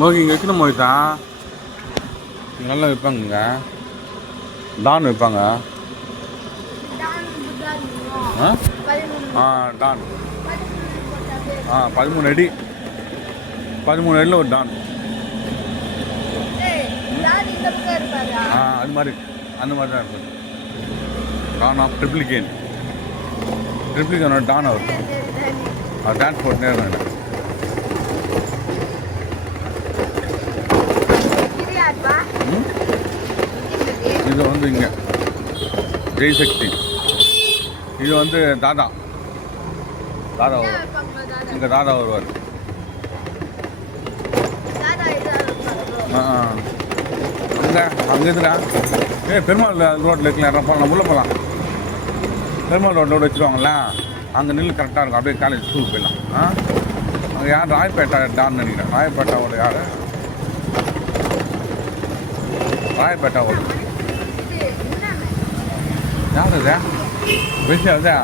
மோகி இங்கே வைக்கணும் மோகிதா நல்லா வைப்பாங்க டான் வைப்பாங்க டான் 13 அடி 13 அடியில் ஒரு டான் அது மாதிரி அந்த மாதிரி தான் இருக்கும் டான் ஆஃப் ட்ரிப்ளிகேனோட டான் அவர் டான்ஸ் போட்டுனே இருக்காங்க இது வந்து இங்கே ஜெய்சக்தி இது வந்து தாதா வருவார் இங்கே தாதா வருவார் அங்கே இருக்குடா பெருமாள் ரோட்டில் இருக்கலாம் யாரும் போகலாம் உள்ளே போகலாம் பெருமாள் ரோட்டோட வச்சுருவாங்கள அங்கே நின்று கரெக்டாக இருக்கும் அப்படியே காலேஜ் ஸ்கூலுக்கு போயிடலாம் அங்கே யார் ராயப்பேட்டா டான்னு நினைக்கிறேன் ராயப்பேட்டாவோட யார் ராயப்பேட்டாவோட யார் அது பேசியா